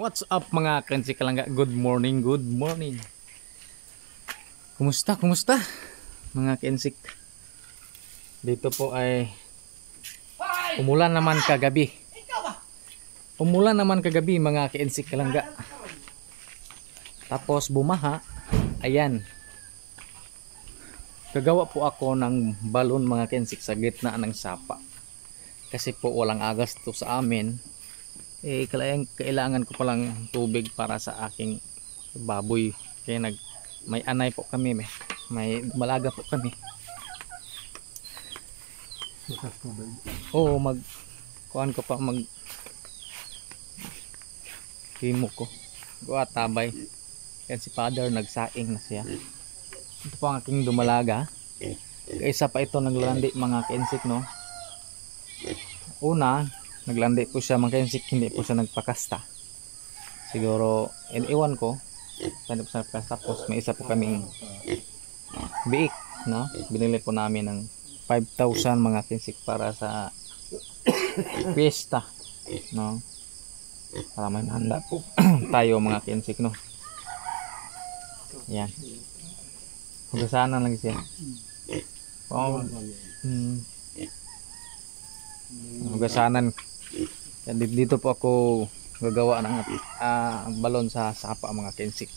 What's up mga Krensi Kalangga? Good morning, good morning. Kumusta mga Kensik? Dito po ay umulan naman kagabi. Umulan naman kagabi mga Kensik Kalangga. Tapos bumaha. Ayan. Gagawa po ako ng balon mga Kensik sa gitna ng sapa. Kasi po walang agas to sa amin. Kailangan ko palang tubig para sa aking baboy. Kaya may anay po kami, may malaga po kami. Oo, kuhan ko pa himo ko. Tabay. Kaya si father nagsaing na siya. Ito po ang aking dumalaga. Isa pa ito naglandi mga Kensik, no. Una, naglandi po siya mga Kensik, hindi po siya nagpakasta. Siguro iwan ko hindi po siya nagpakasta. Tapos may isa po kaming biik, no? Binili po namin ng 5,000 mga Kensik para sa fiesta, no? Para may handa po tayo mga Kensik, no. Yan, hugasanan lang siya. Hugasanan. Dito po ako gagawa ng balon sa sapa mga Kensik.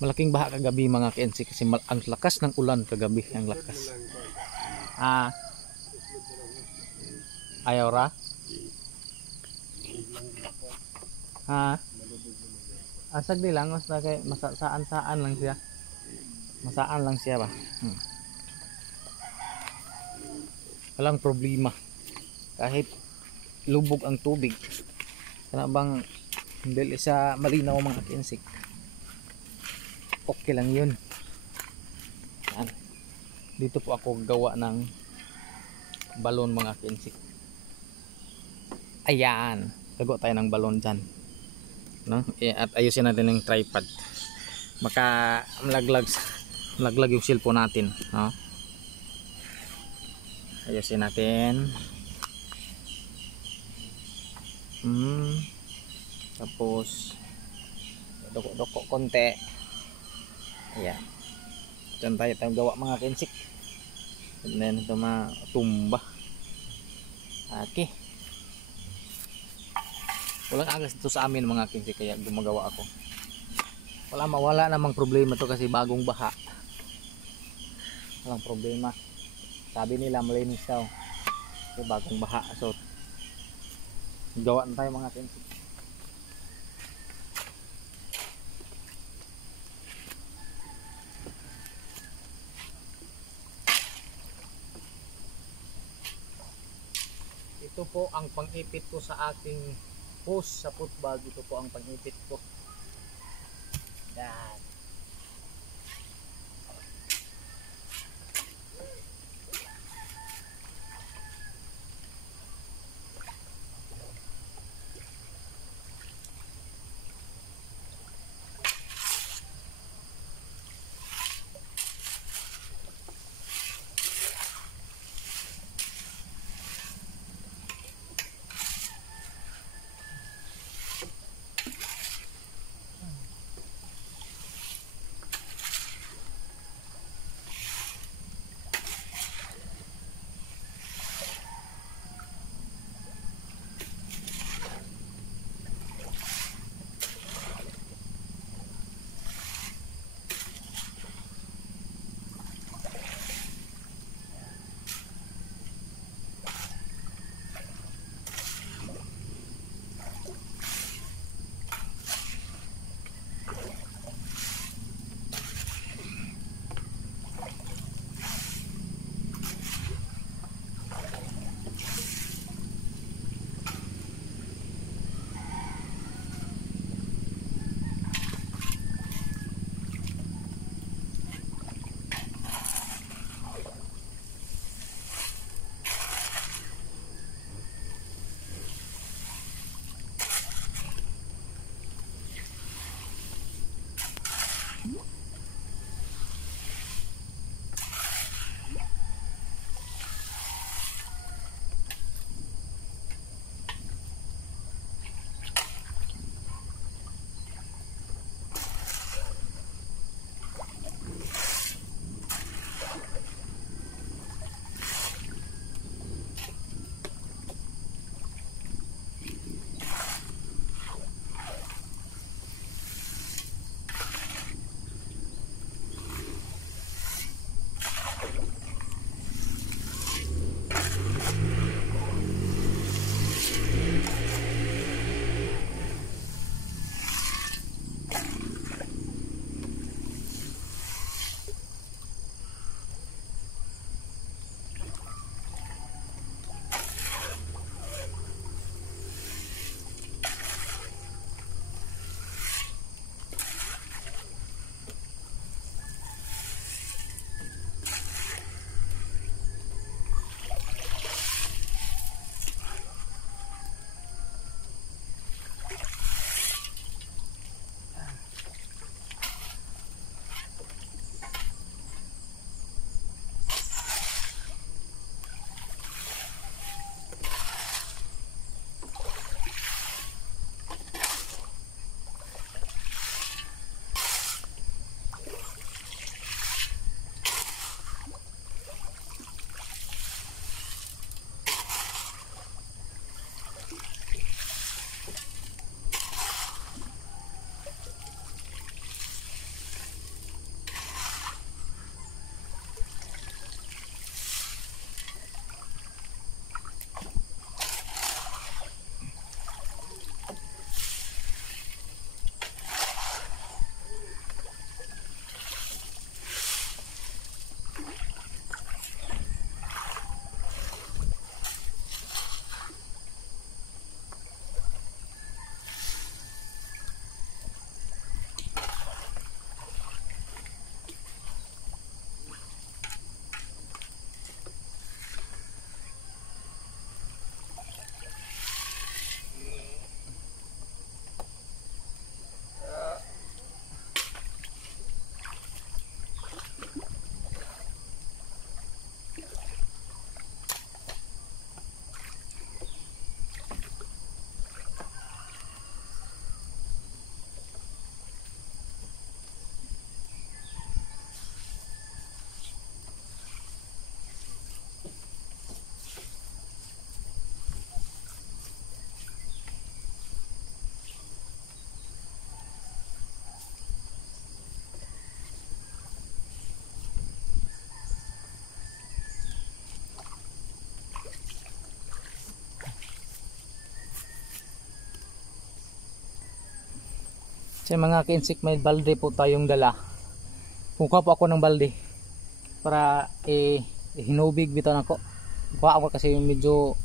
Malaking baha kagabi mga Kensik kasi ang lakas ng ulan kagabi, ang lakas. Ayaw ra? Sagdi lang, masaan lang siya. Masaan lang siya ba? Walang problema. Kahit lubog ang tubig. Kana bang hindi sa malinaw mga Kensik. Okay lang yun. Yan. Dito po ako gawa ng balon mga Kensik. Ayan. Gawa tayo ng balon dyan. No? At ayusin natin yung tripod. Baka malaglag yung cellphone natin, no? Ayusin natin. Tapos doko konti. Ayan. Diyan tayo gawa mga Kensik. And then ito matumba. Okay. Walang agas dito sa amin mga Kensik, kaya gumagawa ako. Wala namang problema to kasi bagong baha. Walang problema. Sabi nila malinis daw kasi bagong baha. So gawa na tayo mga Kensik. Ito po ang pang-ipit ko sa aking hose sa footbag. Ito po ang pang-ipit ko. Yan. Sa mga kinsik, may balde po tayong dala. Kukuha po ako ng balde para hinubig bitaw na ko. Kuha ako kasi medyo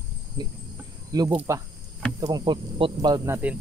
lubog pa. Ito pong pot bulb natin.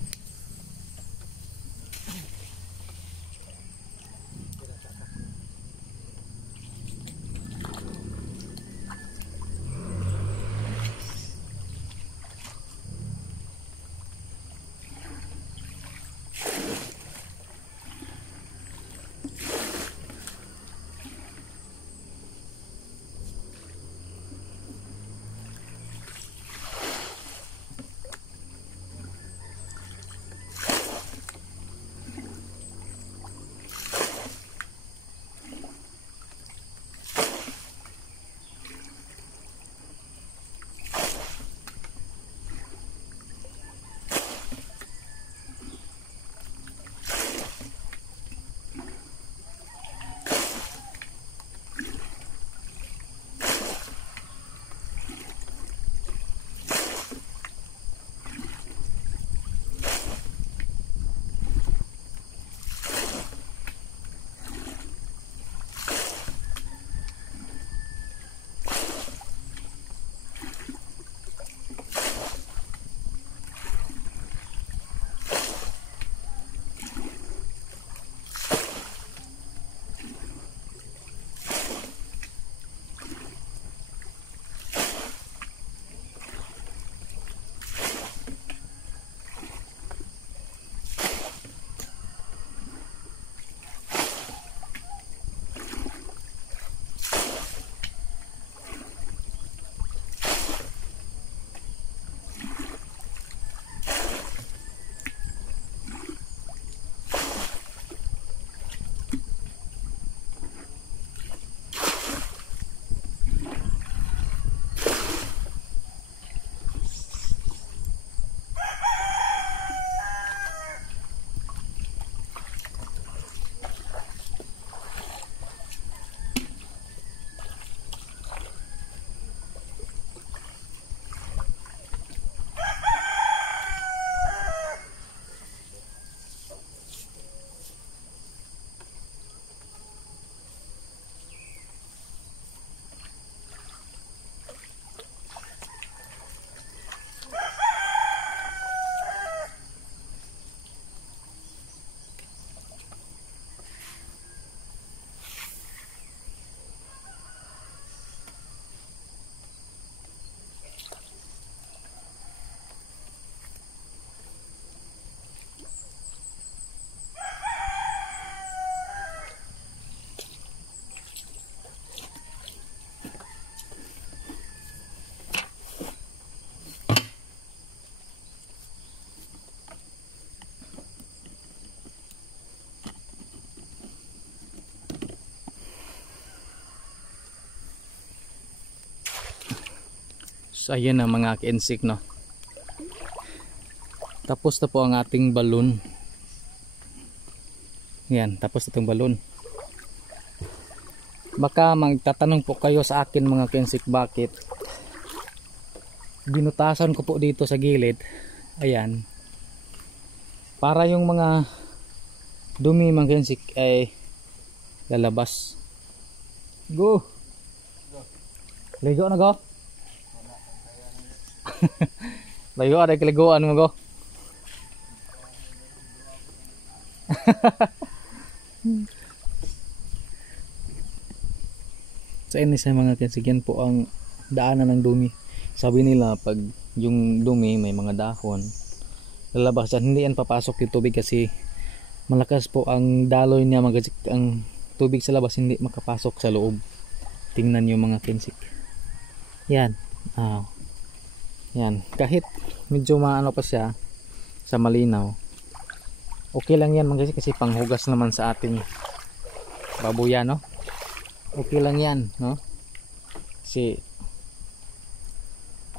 So ayan na mga kinsik, no. Tapos na po ang ating balon. Yan, tapos itong balon. Baka magtatanong po kayo sa akin mga kinsik, bakit binutasan ko po dito sa gilid. Ayan, para yung mga dumi mga kinsik ay lalabas. Go! Ligo na go! Ligo, ada keligoan mo go. So ini sa mga kinsigyan po ang daanan ng dumi. Sabi nila pag yung dumi may mga dahon lalabas at hindi yan papasok yung tubig kasi malakas po ang daloy niya, ang tubig sa labas hindi makapasok sa loob. Tingnan nyo mga kinsik. Yan. Yan. Kahit medyo maano pa siya sa malinaw, okay lang yan mga kinsik kasi panghugas naman sa ating babuyan, no? Okay lang yan, no? Kasi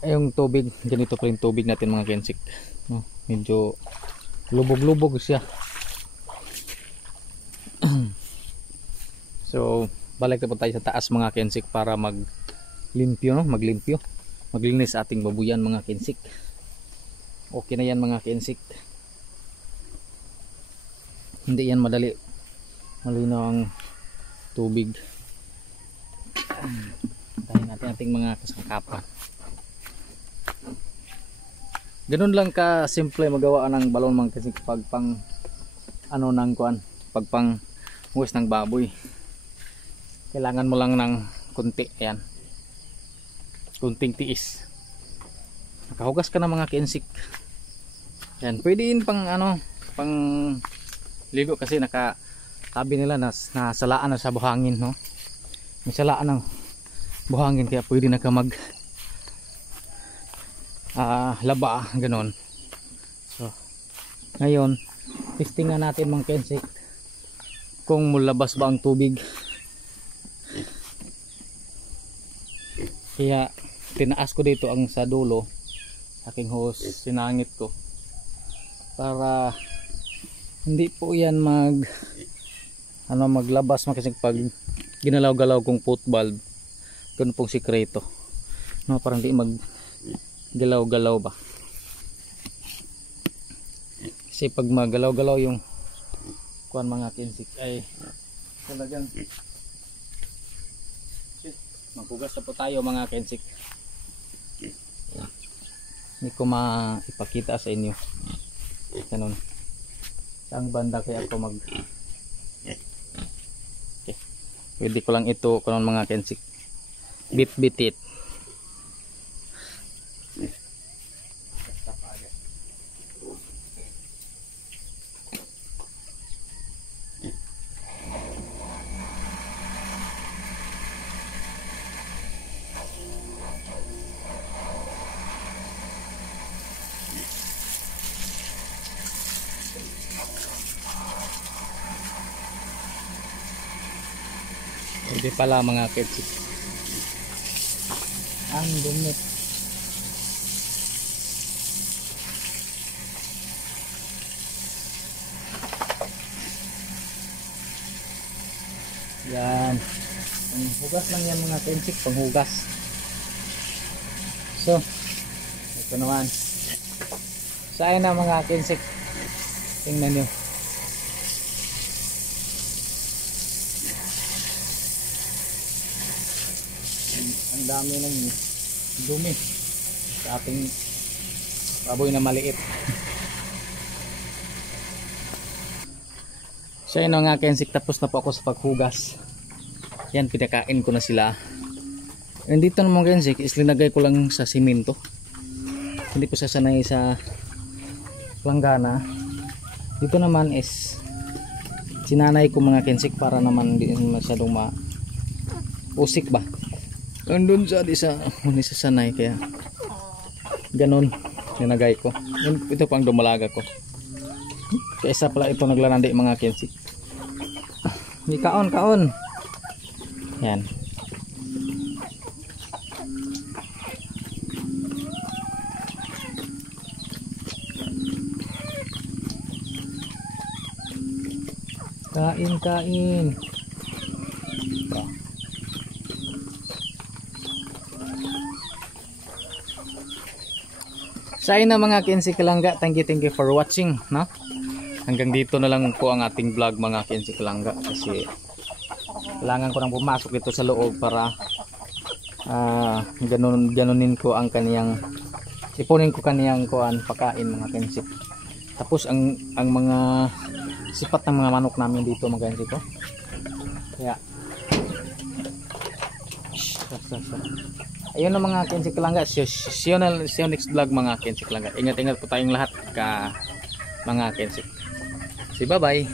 yung tubig, ganito pa rin tubig natin mga kinsik, no? Medyo lubog-lubog siya. So balik na po tayo sa taas mga kinsik para maglimpyo, no? Maglinis sa ating babuyan mga kinsik. Okay na yan mga kinsik. hindi yan madali malinaw ang tubig. Tayo natin ating mga kasangkapan. Ganun lang ka simple magawa ng balon man kasi pag pang ano nang kuan, pag pang huwes ng baboy. Kailangan mo lang ng kunti, ayan. Kunting tiis. Nakahugas ka ng mga kinsik. Yan, pwede yun pang ano, pang ligo kasi sabi nila na nasalaan na sa buhangin, no? May salaan ng buhangin kaya pwede na ka mag laba, ganon. So, ngayon, testingan natin mga kinsik kung mulabas ba ang tubig. Kaya tinaas ko dito ang sa dulo, aking hose, sinangit ko para hindi po yan maglabas kasi pag ginalaw-galaw kong foot valve, doon pong sikreto, no, parang di maggalaw-galaw ba, kasi pag magalaw-galaw yung kuan mga kinsik ay talagang maghugas na po tayo mga kinsik. Hindi ko maipakita sa inyo ganun saang banda kaya ako okay. Pwede ko lang ito kanon mga kinsik bit-bitit. Hindi pala mga kinsik. Ang dumi. Yan. Panghugas lang yan mga kinsik, panghugas. So, ito naman. Saan na mga kinsik? Tingnan nyo. Ang dami ng dumi sa ating baboy na maliit. So yun nga kinsik, tapos na po ako sa paghugas. Yan, pinakain ko na sila. And dito naman kinsik is linagay ko lang sa simento. Hindi ko sasanay sa planggana. Dito naman is sinanay ko mga kinsik para naman hindi masyadong usik ba. Andun sa sasanay kaya ganon linagay ko. Ito pang dumalaga ko. Kaysa pala ito naglalandi mga kinsik. Hindi kaon. Yan. Kain. Sa na mga kinsik kalangga, thank you for watching, no? Hanggang dito na lang po ang ating vlog mga kinsik kalangga kasi kailangan ko nang pumasok dito sa loob para ganunin ko ang kaniyang ipunin ko kaniyang pagkain mga kinsik. Tapos ang mga sipat ng mga manok namin dito mga kinsik ko. Kaya ayun na mga kinsik kalangga. See you next vlog mga kinsik kalangga. Ingat po tayong lahat mga kinsik. Bye bye.